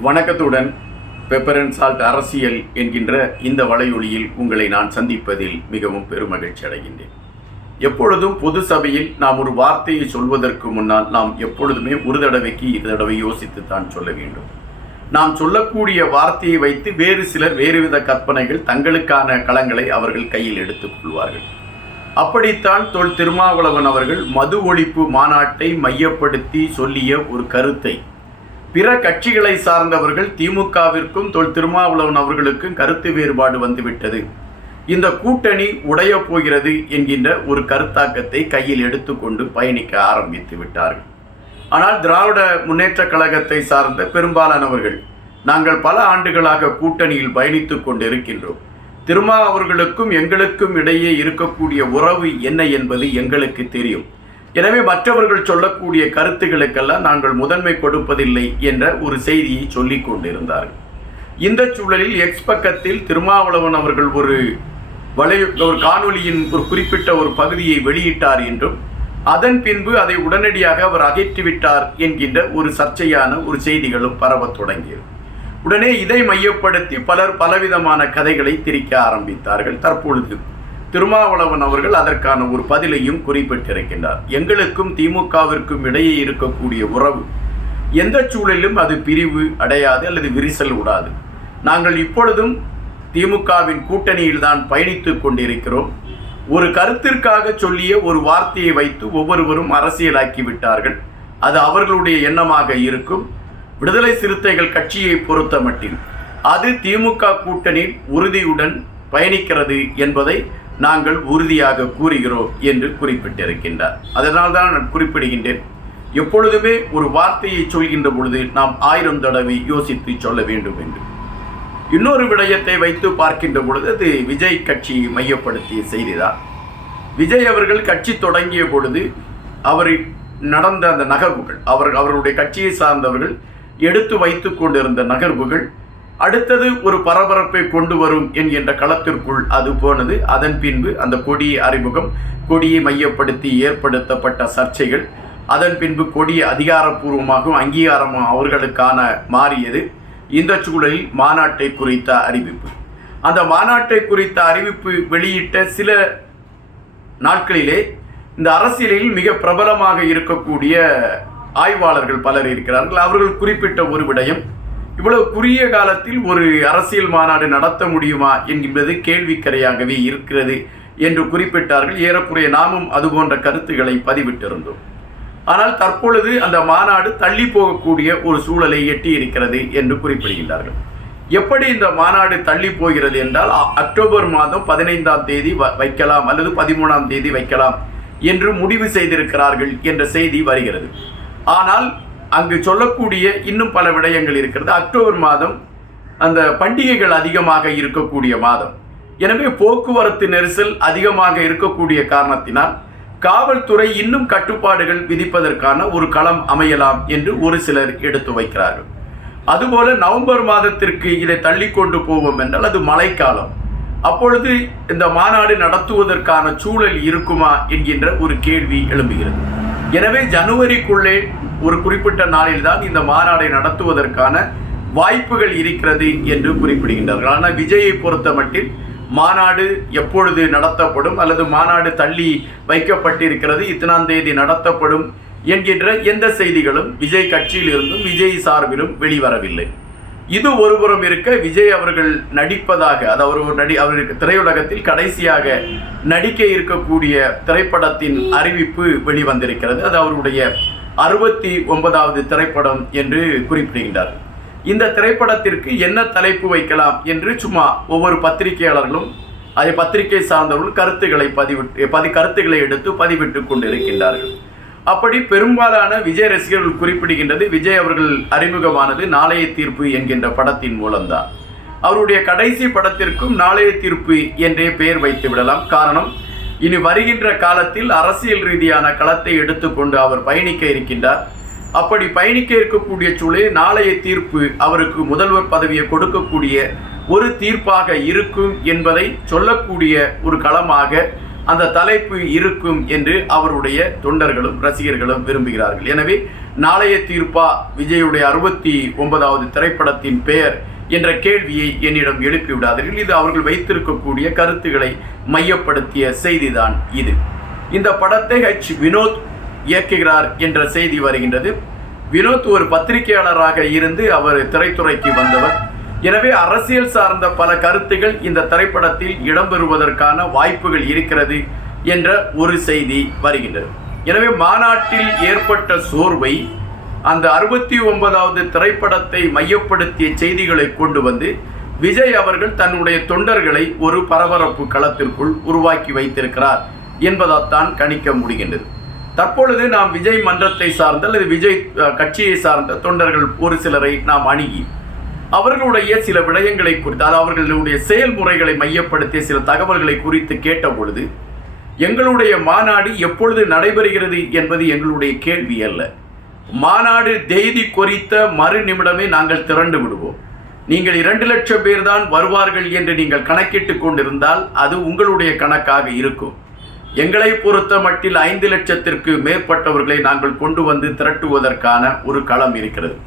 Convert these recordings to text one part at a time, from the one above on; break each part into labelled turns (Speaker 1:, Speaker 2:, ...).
Speaker 1: வணக்கத்துடன் pepper and salt அரசியல் என்கின்ற இந்த வலையொலியில் உங்களை நான் சந்திப்பதில் மிகவும் பெருமகிழ்ச்சி அடைகின்றேன். எப்பொழுதும் பொது சபையில் நாம் ஒரு வார்த்தையை சொல்வதற்கு முன்னால் நாம் எப்பொழுதுமே ஒரு தடவைக்கு இரு தடவை யோசித்து தான் சொல்ல வேண்டும். நாம் சொல்லக்கூடிய வார்த்தையை வைத்து வேறு சிலர் வேறுவித கற்பனைகள் தங்களுக்கான களங்களை அவர்கள் கையில் எடுத்துக் கொள்வார்கள். அப்படித்தான் தொல் திருமாவளவன் அவர்கள் மது ஒழிப்பு மாநாட்டை மையப்படுத்தி சொல்லிய ஒரு கருத்தை பிற கட்சிகளை சார்ந்தவர்கள் திமுகவிற்கும் தொல் திருமாவளவன் அவர்களுக்கும் கருத்து வேறுபாடு வந்துவிட்டது. இந்த கூட்டணி உடைய போகிறது என்கின்ற ஒரு கருத்தாக்கத்தை கையில் எடுத்துக்கொண்டு பயணிக்க ஆரம்பித்து விட்டார்கள். ஆனால் திராவிட முன்னேற்றக் கழகத்தை சார்ந்த பெரும்பாலானவர்கள் நாங்கள் பல ஆண்டுகளாக கூட்டணியில் பயணித்துக் கொண்டிருக்கின்றோம். திருமா அவர்களுக்கும் எங்களுக்கும் இடையே இருக்கக்கூடிய உறவு என்ன என்பது எங்களுக்கு தெரியும். எனவே மற்றவர்கள் சொல்லக்கூடிய கருத்துக்களுக்கெல்லாம் நாங்கள் முதன்மை கொடுப்பதில்லை என்ற ஒரு செய்தியை சொல்லிக் கொண்டிருந்தார்கள். இந்த சூழலில் எக்ஸ் பக்கத்தில் திருமாவளவன் அவர்கள் ஒரு வலை ஒரு காணொளியின் ஒரு குறிப்பிட்ட ஒரு பகுதியை வெளியிட்டார் என்றும் அதன் பின்பு அதை உடனடியாக அவர் அகற்றிவிட்டார் என்கின்ற ஒரு சர்ச்சையான ஒரு செய்திகளும் பரவத் தொடங்கியது. உடனே இதை மையப்படுத்தி பலர் பலவிதமான கதைகளை திரிக்க ஆரம்பித்தார்கள். தற்பொழுது திருமாவளவன் அவர்கள் அதற்கான ஒரு பதிலையும் குறிப்பிட்டிருக்கின்றார். எங்களுக்கும் திமுகவிற்கும் இடையே இருக்கக்கூடிய உறவு எந்த சூழலிலும் அது பிரிவு அடையாது அல்லது விரிசல் விடாது நாங்கள் இப்பொழுதும் திமுகவின் கூட்டணியில் தான் பயணித்துக் கொண்டிருக்கிறோம். ஒரு கருத்திற்காக சொல்லிய ஒரு வார்த்தையை வைத்து ஒவ்வொருவரும் அரசியலாக்கி விட்டார்கள். அது அவர்களுடைய எண்ணமாக இருக்கும். விடுதலை சிறுத்தைகள் கட்சியை பொறுத்த மட்டில் அது திமுக கூட்டணி உறுதியுடன் பயணிக்கிறது என்பதை நாங்கள் உறுதியாக கூறுகிறோம் என்று குறிப்பிட்டிருக்கின்றார். அதனால் தான் நான் குறிப்பிடுகின்றேன். எப்பொழுதுமே ஒரு வார்த்தையை சொல்கின்ற பொழுது நாம் ஆயிரம் தடவை யோசித்து சொல்ல வேண்டும் என்று. இன்னொரு விடயத்தை வைத்து பார்க்கின்ற பொழுது அது விஜய் கட்சியை மையப்படுத்திய செய்திதான். விஜய் அவர்கள் கட்சி தொடங்கிய பொழுது அவர் நடந்த அந்த நகர்வுகள் அவர் அவர்களுடைய கட்சியை சார்ந்தவர்கள் எடுத்து வைத்து கொண்டிருந்த நகர்வுகள் அடுத்தது ஒரு பரபரப்பை கொண்டு வரும் என்கின்ற களத்திற்குள் அது போனது. அதன் பின்பு அந்த கொடிய அறிமுகம் கொடியை மையப்படுத்தி ஏற்படுத்தப்பட்ட சர்ச்சைகள் அதன் பின்பு கொடி அதிகாரப்பூர்வமாகவும் அங்கீகாரமும் அவர்களுக்கான மாறியது. இந்த சூழலில் மாநாட்டை குறித்த அறிவிப்பு. அந்த மாநாட்டை குறித்த அறிவிப்பு வெளியிட்ட சில நாட்களிலே இந்த அரசியலில் மிக பிரபலமாக இருக்கக்கூடிய ஆய்வாளர்கள் பலர் இருக்கிறார்கள். அவர்கள் குறிப்பிட்ட ஒரு விடயம் இவ்வளவு குறுகிய காலத்தில் ஒரு அரசியல் மாநாடு நடத்த முடியுமா என்பது கேள்விக்கரையாகவே இருக்கிறது என்று குறிப்பிட்டார்கள். ஏறக்குறைய நாமும் அதுபோன்ற கருத்துக்களை பதிவிட்டிருந்தோம். ஆனால் தற்பொழுது அந்த மாநாடு தள்ளி போகக்கூடிய ஒரு சூழலை எட்டி இருக்கிறது என்று குறிப்பிடுகின்றார்கள். எப்படி இந்த மாநாடு தள்ளி போகிறது என்றால் அக்டோபர் மாதம் பதினைந்தாம் தேதி வ- வைக்கலாம் அல்லது பதிமூணாம் தேதி வைக்கலாம் என்று முடிவு செய்திருக்கிறார்கள் என்ற செய்தி வருகிறது. ஆனால் அங்கு சொல்லக்கூடிய இன்னும் பல விடயங்கள் இருக்கிறது. அக்டோபர் மாதம் அந்த பண்டிகைகள் அதிகமாக இருக்கக்கூடிய மாதம். எனவே போக்குவரத்து நெரிசல் அதிகமாக இருக்கக்கூடிய காரணத்தினால் காவல்துறை இன்னும் கட்டுப்பாடுகள் விதிப்பதற்கான ஒரு களம் அமையலாம் என்று ஒரு சிலர் எடுத்து வைக்கிறார்கள். அதுபோல நவம்பர் மாதத்திற்கு இதை தள்ளி கொண்டு போவோம் என்றால் அது மழைக்காலம். அப்பொழுது இந்த மாநாடு நடத்துவதற்கான சூழல் இருக்குமா என்கின்ற ஒரு கேள்வி எழும்புகிறது. எனவே ஜனவரிக்குள்ளே ஒரு குறிப்பிட்ட நாளில்தான் இந்த மாநாடை நடத்துவதற்கான வாய்ப்புகள் இருக்கிறது என்று குறிப்பிடுகின்றார்கள். ஆனால் விஜயை பொறுத்த மட்டில் மாநாடு எப்பொழுது நடத்தப்படும் அல்லது மாநாடு தள்ளி வைக்கப்பட்டிருக்கிறது இத்தனாம் தேதி நடத்தப்படும் என்கின்ற எந்த செய்திகளும் விஜய் கட்சியிலிருந்தும் விஜய் சார்பிலும் வெளிவரவில்லை. இது ஒருபுறம் இருக்க விஜய் அவர்கள் நடிப்பதாக அது அவர் ஒரு நடி அவருக்கு திரையுலகத்தில் கடைசியாக நடிக்க இருக்கக்கூடிய திரைப்படத்தின் அறிவிப்பு வெளிவந்திருக்கிறது. அது அவருடைய அறுபத்தி ஒன்பதாவது திரைப்படம் என்று குறிப்பிடுகின்றார். இந்த திரைப்படத்திற்கு என்ன தலைப்பு வைக்கலாம் என்று சும்மா ஒவ்வொரு பத்திரிகையாளர்களும் அதை பத்திரிகை சார்ந்தவர்கள் கருத்துக்களை பதிவிட்டு பதி கருத்துக்களை எடுத்து பதிவிட்டு கொண்டிருக்கின்றார்கள். அப்படி பெரும்பாலான விஜய் ரசிகர்கள் குறிப்பிடுகின்றது விஜய் அவர்கள் அறிமுகமானது நாளைய தீர்ப்பு என்கின்ற படத்தின் மூலம்தான். அவருடைய கடைசி படத்திற்கும் நாளைய தீர்ப்பு என்றே பெயர் வைத்து விடலாம். காரணம் இனி வருகின்ற காலத்தில் அரசியல் ரீதியான களத்தை எடுத்துக்கொண்டு அவர் பயணிக்க இருக்கின்றார். அப்படி பயணிக்க இருக்கக்கூடிய சூழலில் நாளைய தீர்ப்பு அவருக்கு முதல்வர் பதவியை கொடுக்கக்கூடிய ஒரு தீர்ப்பாக இருக்கும் என்பதை சொல்லக்கூடிய ஒரு களமாக அந்த தலைப்பு இருக்கும் என்று அவருடைய தொண்டர்களும் ரசிகர்களும் விரும்புகிறார்கள். எனவே நாளைய தீர்ப்பா? விஜயுடைய அறுபத்தி ஒன்பதாவது திரைப்படத்தின் பெயர் என்ற கேள்வியை என்னிடம் எழுப்பிவிடாதீர்கள். இது அவர்கள் வைத்திருக்கக்கூடிய கருத்துக்களை மையப்படுத்திய செய்திதான் இது. இந்த படத்தை ஹெச் வினோத் இயக்குகிறார் என்ற செய்தி வருகின்றது. வினோத் ஒரு பத்திரிகையாளராக இருந்து அவர் திரைத்துறைக்கு வந்தவர். எனவே அரசியல் சார்ந்த பல கருத்துகள் இந்த திரைப்படத்தில் இடம்பெறுவதற்கான வாய்ப்புகள் இருக்கிறது என்ற ஒரு செய்தி வருகின்றது. எனவே மாநாட்டில் ஏற்பட்ட சோர்வை அந்த அறுபத்தி ஒன்பதாவது திரைப்படத்தை மையப்படுத்திய செய்திகளை கொண்டு வந்து விஜய் அவர்கள் தன்னுடைய தொண்டர்களை ஒரு பரபரப்பு களத்திற்குள் உருவாக்கி வைத்திருக்கிறார் என்பதைத்தான் கணிக்க முடிகின்றது. தற்பொழுது நாம் விஜய் மன்றத்தை சார்ந்த அல்லது விஜய் கட்சியை சார்ந்த தொண்டர்கள் ஒரு சிலரை நாம் அணுகி அவர்களுடைய சில விடயங்களை குறித்து அதாவது அவர்களுடைய செயல்முறைகளை மையப்படுத்திய சில தகவல்களை குறித்து கேட்ட பொழுது எங்களுடைய மாநாடு எப்பொழுது நடைபெறுகிறது என்பது எங்களுடைய கேள்வி அல்ல. மாநாடு தேதி குறித்த மறு நிமிடமே நாங்கள் திரண்டு விடுவோம். நீங்கள் இரண்டு லட்சம் பேர் தான் வருவார்கள் என்று நீங்கள் கணக்கிட்டு கொண்டிருந்தால் அது உங்களுடைய கணக்காக இருக்கும். எங்களை பொறுத்த மட்டில் ஐந்து லட்சத்திற்கு மேற்பட்டவர்களை நாங்கள் கொண்டு வந்து திரட்டுவதற்கான ஒரு களம் இருக்கிறது.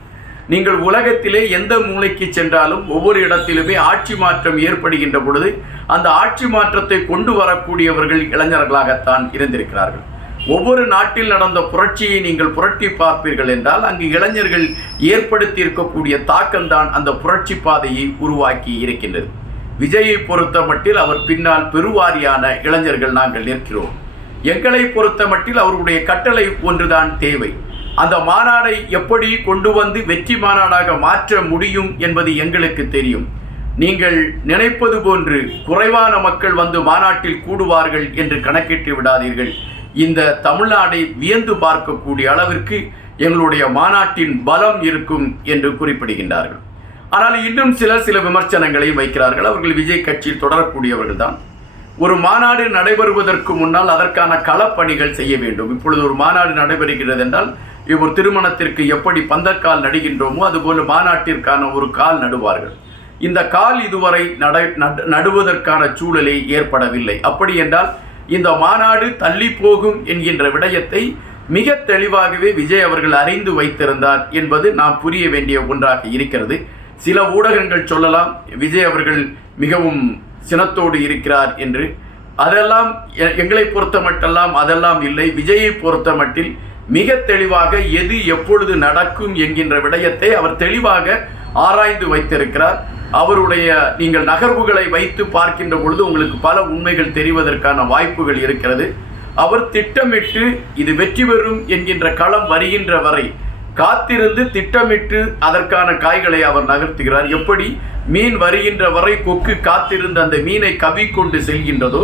Speaker 1: நீங்கள் உலகத்திலே எந்த மூலைக்கு சென்றாலும் ஒவ்வொரு இடத்திலுமே ஆட்சி மாற்றம் ஏற்படுகின்ற பொழுது அந்த ஆட்சி மாற்றத்தை கொண்டு வரக்கூடியவர்கள் இளைஞர்களாகத்தான் இருந்திருக்கிறார்கள். ஒவ்வொரு நாட்டில் நடந்த புரட்சியை நீங்கள் புரட்டி பார்ப்பீர்கள் என்றால் அங்கு இளைஞர்கள் ஏற்படுத்தி இருக்கக்கூடிய தாக்கம்தான் அந்த புரட்சி பாதையை உருவாக்கி இருக்கின்றது. விஜயை பொறுத்த மட்டில் அவர் பின்னால் பெருவாரியான இளைஞர்கள் நாங்கள் நிற்கிறோம். எங்களை பொறுத்த மட்டில் அவருடைய கட்டளை ஒன்றுதான் தேவை. அந்த மாநாடை எப்படி கொண்டு வந்து வெற்றி மாநாடாக மாற்ற முடியும் என்பது எங்களுக்கு தெரியும். நீங்கள் நினைப்பது போன்று குறைவான மக்கள் வந்து மாநாட்டில் கூடுவார்கள் என்று கணக்கிட்டு விடாதீர்கள். இந்த தமிழ்நாடை வியந்து பார்க்கக்கூடிய அளவிற்கு எங்களுடைய மாநாட்டின் பலம் இருக்கும் என்று குறிப்பிடுகின்றார்கள். ஆனால் இன்னும் சிலர் சில விமர்சனங்களையும் வைக்கிறார்கள். அவர்கள் விஜய் கட்சியில் தொடரக்கூடியவர்கள் தான் ஒரு மாநாடு நடைபெறுவதற்கு முன்னால் அதற்கான களப்பணிகள் செய்ய வேண்டும். இப்பொழுது ஒரு மாநாடு நடைபெறுகிறது என்றால் ஒரு திருமணத்திற்கு எப்படி பந்தக்கால் நடுகின்றோமோ அதுபோல மாநாட்டிற்கான ஒரு கால் நடுவார்கள். இந்த கால் இதுவரை நட நடு- நடுவதற்கான சூழலே ஏற்படவில்லை. அப்படி என்றால் இந்த மாநாடு தள்ளி போகும் என்கின்ற விடயத்தை மிக தெளிவாகவே விஜய் அவர்கள் அறிந்து வைத்திருந்தார் என்பது நாம் புரிய வேண்டிய ஒன்றாக இருக்கிறது. சில ஊடகங்கள் சொல்லலாம் விஜய் அவர்கள் மிகவும் சினத்தோடு இருக்கிறார் என்று. அதெல்லாம் எ- எங்களை பொறுத்த மட்டெல்லாம் அதெல்லாம் இல்லை. விஜயை பொறுத்த மட்டில் மிக தெளிவாக எது எப்பொழுது நடக்கும் என்கின்ற விடயத்தை அவர் தெளிவாக ஆராய்ந்து வைத்திருக்கிறார். அவருடைய நீங்கள் நகர்வுகளை வைத்து பார்க்கின்ற பொழுது உங்களுக்கு பல உண்மைகள் தெரிவதற்கான வாய்ப்புகள் இருக்கிறது. அவர் திட்டமிட்டு இது வெற்றி பெறும் என்கின்ற களம் வருகின்ற வரை காத்திருந்து திட்டமிட்டு அதற்கான காய்களை அவர் நகர்த்துகிறார். எப்படி? மீன் வருகின்ற வரை கொக்கு காத்திருந்து அந்த மீனை கவிக்கொண்டு செல்கின்றதோ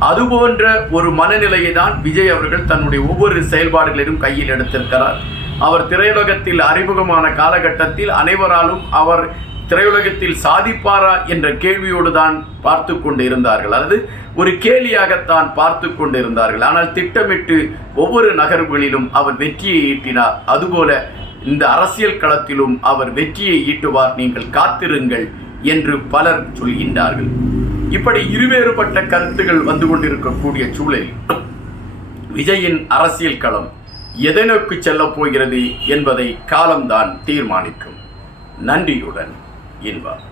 Speaker 1: அதுபோன்ற ஒரு மனநிலையை தான் விஜய் அவர்கள் தன்னுடைய ஒவ்வொரு செயல்பாடுகளிலும் கையில் எடுத்திருக்கிறார். அவர் திரையுலகத்தில் அறிமுகமான காலகட்டத்தில் அனைவராலும் அவர் திரையுலகத்தில் சாதிப்பாரா என்ற கேள்வியோடு தான் பார்த்து கொண்டிருந்தார்கள். அதாவது அல்லது ஒரு கேலியாகத்தான் பார்த்து கொண்டிருந்தார்கள். ஆனால் திட்டமிட்டு ஒவ்வொரு நகர்வுகளிலும் அவர் வெற்றியை ஈட்டினார். அதுபோல இந்த அரசியல் களத்திலும் அவர் வெற்றியை ஈட்டுவார். நீங்கள் காத்திருங்கள் என்று பலர் சொல்கின்றார்கள். இப்படி இருவேறுபட்ட கருத்துகள் வந்து கொண்டிருக்கக்கூடிய சூழலில் விஜயின் அரசியல் களம் எதை நோக்கி செல்லப் போகிறது என்பதை காலம்தான் தீர்மானிக்கும். நன்றியுடன் இன்பம்